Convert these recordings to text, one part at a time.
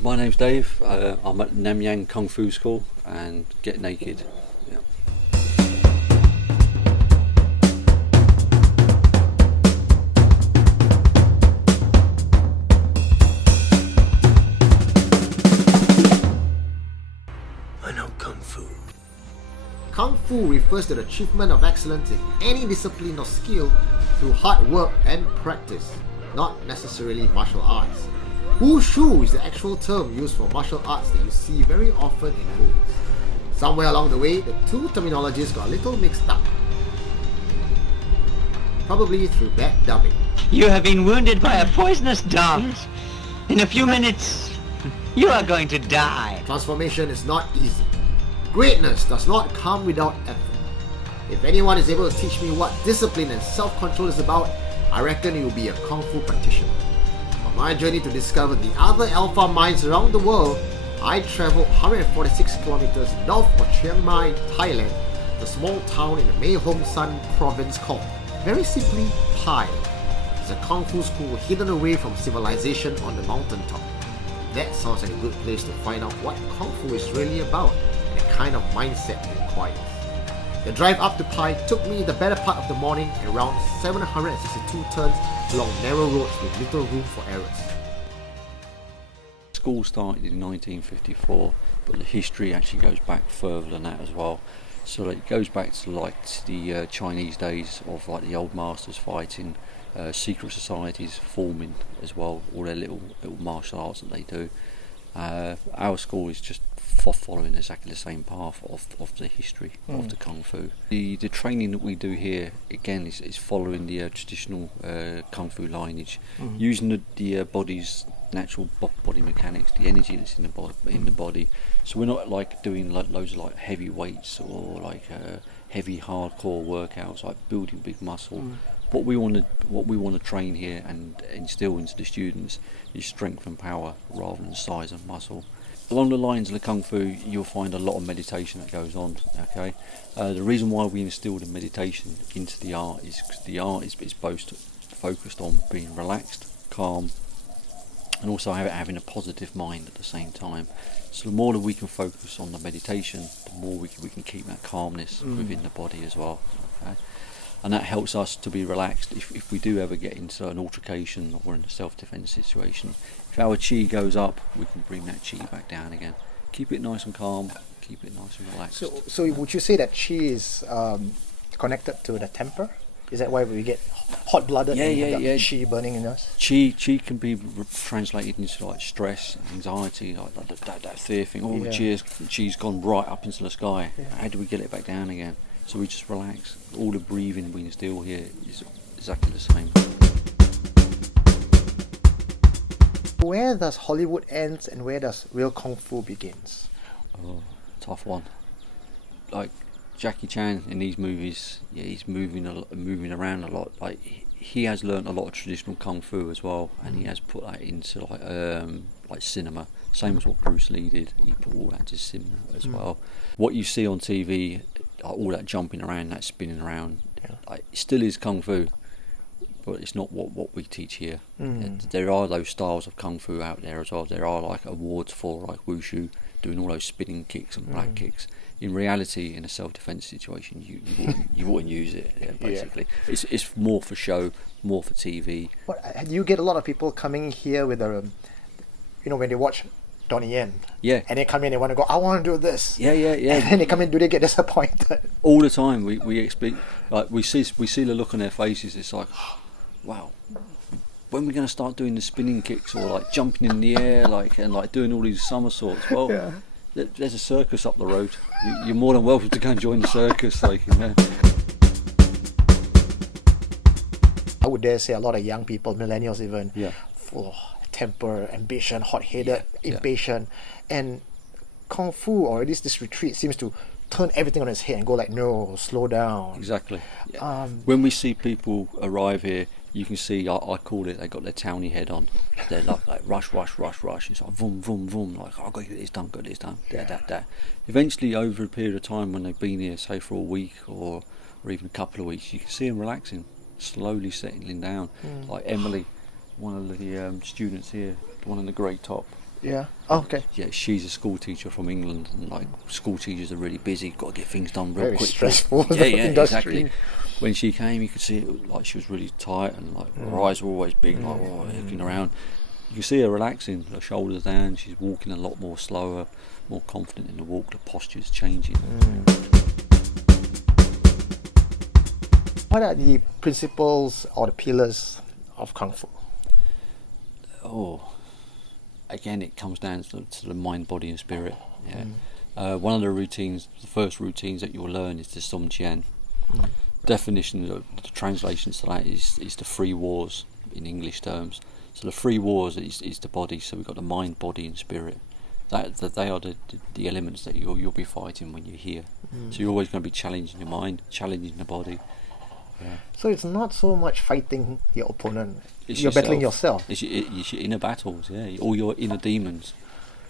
My name's Dave. I'm at Namyang Kung Fu School and get naked. Yeah. I know Kung Fu. Kung Fu refers to the achievement of excellence in any discipline or skill through hard work and practice, not necessarily martial arts. Wushu is the actual term used for martial arts that you see very often in movies. Somewhere along the way, the two terminologies got a little mixed up. Probably through bad dubbing. You have been wounded by a poisonous dart. In a few minutes, you are going to die. Transformation is not easy. Greatness does not come without effort. If anyone is able to teach me what discipline and self-control is about, I reckon it will be a Kung Fu practitioner. On my journey to discover the other alpha minds around the world, I travelled 146 kilometers north of Chiang Mai, Thailand, the small town in the Mae Hong Son province called, very simply, Pai. It's a Kung Fu school hidden away from civilization on the mountaintop. That sounds like a good place to find out what Kung Fu is really about and the kind of mindset it requires. The drive up to Pai took me the better part of the morning around 762 turns along narrow roads with little room for errors. School started in 1954, but the history actually goes back further than that as well. So it goes back to the Chinese days of the old masters fighting, secret societies forming as well, all their little martial arts that they do. Our school is just following exactly the same path of the history of the Kung Fu. The training that we do here again is following the traditional Kung Fu lineage, using the body's natural body mechanics, the energy that's in the body. So we're not doing loads of heavy weights or heavy hardcore workouts like building big muscle. What we want to train here and instill into the students is strength and power rather than size and muscle. Along the lines of the Kung Fu, you'll find a lot of meditation that goes on. Okay, the reason why we instilled the meditation into the art is because the art is both focused on being relaxed, calm, and also having a positive mind at the same time. So the more that we can focus on the meditation, the more we can keep that calmness within the body as well. Okay. And that helps us to be relaxed if we do ever get into an altercation or in a self-defense situation. If our chi goes up, we can bring that chi back down again. Keep it nice and calm, keep it nice and relaxed. So would you say that chi is connected to the temper? Is that why we get hot-blooded and have chi burning in us? Chi can be translated into stress, anxiety, that fear thing. Oh, chi's gone right up into the sky. Yeah. How do we get it back down again? So we just relax. All the breathing we instill here is exactly the same. Where does Hollywood ends and where does real Kung Fu begins? Oh, tough one. Like Jackie Chan in these movies, he's moving around a lot. He has learnt a lot of traditional Kung Fu as well, and he has put that into cinema. Same as what Bruce Lee did. He put all that into cinema as well. What you see on TV, all that jumping around, that spinning around, it still is Kung Fu, but it's not what we teach here. There are those styles of Kung Fu out there as well. There are awards for Wushu, doing all those spinning kicks and black kicks. In reality, in a self-defense situation, you wouldn't use it. Basically, it's more for show, more for TV. But you get a lot of people coming here with when they watch Donnie Yen. Yeah. And they come in, they want to go, I want to do this. Yeah. And then they come in, do they get disappointed? All the time. We expect, we see the look on their faces. It's like, wow, when are we going to start doing the spinning kicks or jumping in the air, and doing all these somersaults? Well, there's a circus up the road. You're more than welcome to go and join the circus. I would dare say a lot of young people, millennials even, full of temper, ambition, hot-headed, impatient, and Kung Fu or at least this retreat seems to turn everything on its head and go no, slow down. Exactly. When we see people arrive here, you can see, I call it, they got their townie head on. They're rush. It's vroom, vroom, vroom. I've got to get this done, that. Eventually, over a period of time when they've been here, say for a week or even a couple of weeks, you can see them relaxing, slowly settling down. Like Emily, one of the students here, the one in the grey top, Yeah. Oh, okay. Yeah, she's a school teacher from England, and like school teachers are really busy, got to get things done real Very quick. stressful Yeah, industry. exactly. When she came, you could see it, like she was really tight, and like her eyes were always big, like looking around. You can see her relaxing, her shoulders down. She's walking a lot more slower, more confident in the walk. The posture's changing. What are the principles or the pillars of Kung Fu? Oh, again, it comes down to the mind, body, and spirit. Yeah. One of the routines, the first routines that you'll learn is the Sum Chian. Definition of the translations to that is the three wars in English terms. So the three wars is the body. So we've got the mind, body, and spirit. That they are the elements that you'll be fighting when you're here. So you're always going to be challenging your mind, challenging the body. Yeah. So it's not so much fighting your opponent. It's You're battling yourself. It's your inner battles, yeah, all your inner demons.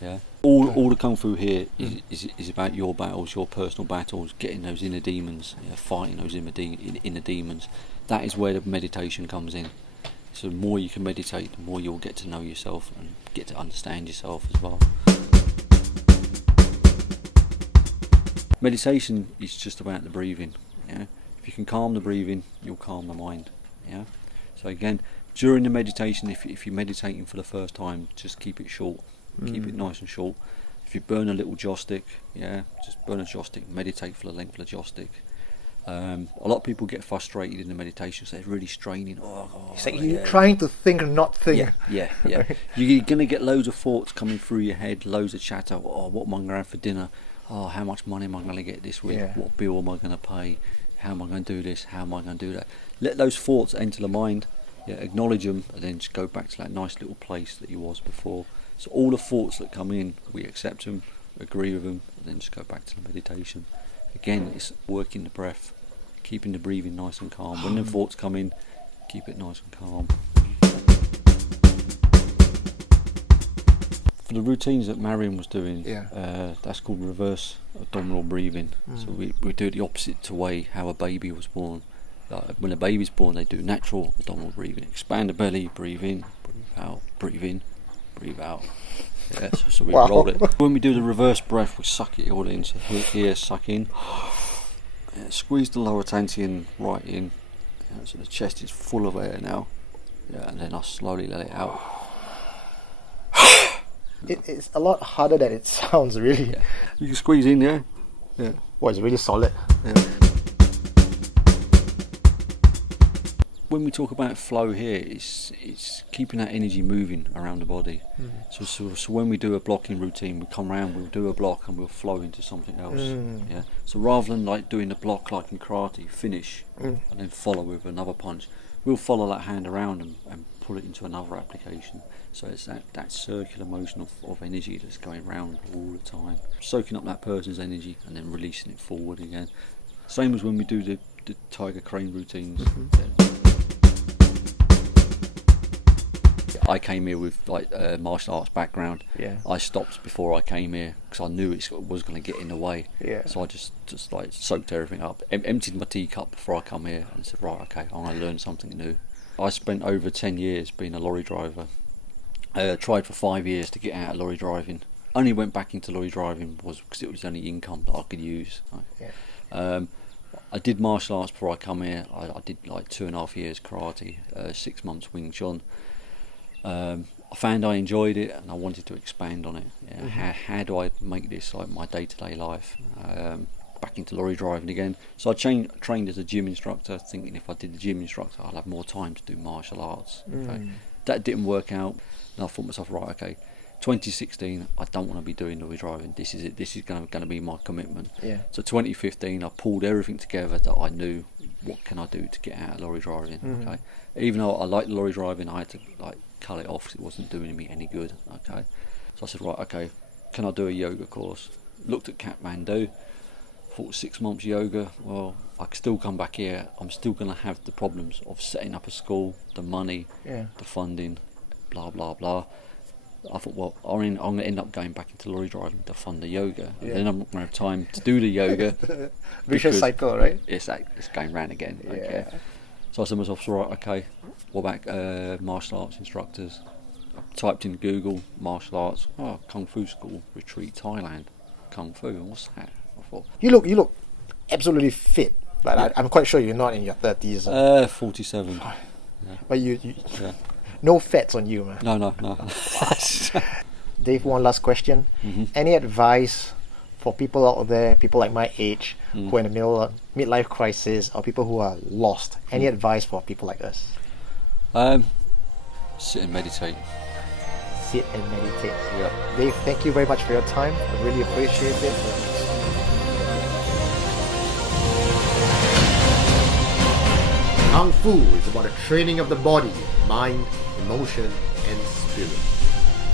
Yeah. All the Kung Fu here is about your battles, your personal battles, getting those inner demons, fighting those inner demons. That is where the meditation comes in. So the more you can meditate, the more you'll get to know yourself and get to understand yourself as well. Meditation is just about the breathing. Yeah. If you can calm the breathing, you'll calm the mind. Yeah. So again, during the meditation, if you're meditating for the first time, just keep it short. Keep it nice and short. If you burn a little joss stick, just burn a joss stick. Meditate for the length of the joss stick. A lot of people get frustrated in the meditation, so they're really straining. It's like you're trying to think and not think. Yeah. You're going to get loads of thoughts coming through your head, loads of chatter. What am I going to have for dinner? How much money am I going to get this week? Yeah. What bill am I going to pay? How am I going to do this? How am I going to do that? Let those thoughts enter the mind, acknowledge them, and then just go back to that nice little place that you was before. So all the thoughts that come in, we accept them, agree with them, and then just go back to the meditation. Again, it's working the breath, keeping the breathing nice and calm. When the thoughts come in, keep it nice and calm. For the routines that Marion was doing, that's called reverse abdominal breathing. So we do it the opposite to way how a baby was born. When a baby's born, they do natural abdominal breathing. Expand the belly, breathe in, breathe out, breathe in, breathe out. Yeah, so we roll it. When we do the reverse breath, we suck it all in. So here, suck in. Squeeze the lower tantian right in. So the chest is full of air now. And then I'll slowly let it out. It's a lot harder than it sounds, really. Yeah. You can squeeze in, yeah. Well, it's really solid. Yeah. When we talk about flow here, it's keeping that energy moving around the body. So when we do a blocking routine, we come around, we'll do a block and we'll flow into something else. Yeah. So rather than like doing the block like in karate, finish and then follow with another punch, we'll follow that hand around and pull it into another application. So it's that circular motion of energy that's going around all the time, soaking up that person's energy and then releasing it forward again. Same as when we do the tiger crane routines. I came here with like a martial arts background. I stopped before I came here because I knew it was going to get in the way. So I just like soaked everything up, emptied my teacup before I come here and said, right, okay, I'm going to learn something new. I spent over 10 years being a lorry driver. Tried for 5 years to get out of lorry driving. Only went back into lorry driving was because it was the only income that I could use. I did martial arts before I come here. I did like 2.5 years karate, 6 months Wing Chun. I found I enjoyed it and I wanted to expand on it. How do I make this like my day-to-day life? Back into lorry driving again. So I trained as a gym instructor, thinking if I did the gym instructor I'll have more time to do martial arts. That didn't work out, and I thought to myself, right, okay, 2016 I don't want to be doing lorry driving. This is it. This is going to be my commitment. So 2015 I pulled everything together that I knew. What can I do to get out of lorry driving? Okay, even though I liked lorry driving, I had to like cut it off because it wasn't doing me any good. Okay, so I said, right, okay, can I do a yoga course? Looked at Kathmandu, thought 6 months yoga, well, I can still come back here. I'm still going to have the problems of setting up a school, the money, the funding, blah blah blah. I thought, well, I'm going to end up going back into lorry driving to fund the yoga, and then I'm not going to have time to do the yoga. Vicious cycle, right? It's going round again. Okay. So I said to myself, right, okay, what about martial arts instructors? typed in Google martial arts. Oh, Kung Fu school retreat Thailand. Kung Fu. What's that? I thought. You look absolutely fit. But I'm quite sure you're not in your 30s. 47. But you Yeah. no fats on you, man. No. Dave, one last question. Any advice for people out there, people like my age, who are in the middle of midlife crisis, or people who are lost? Any advice for people like us? Sit and meditate. Sit and meditate. Yeah. Dave, thank you very much for your time. I really appreciate it. Kung Fu is about the training of the body, mind, emotion, and spirit.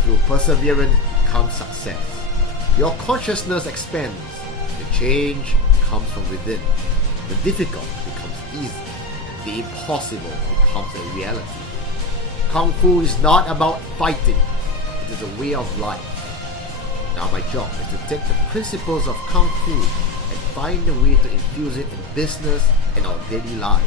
Through perseverance comes success. Your consciousness expands. The change comes from within. The difficult becomes easy. The impossible becomes a reality. Kung Fu is not about fighting. It is a way of life. Now my job is to take the principles of Kung Fu and find a way to infuse it in business and our daily lives.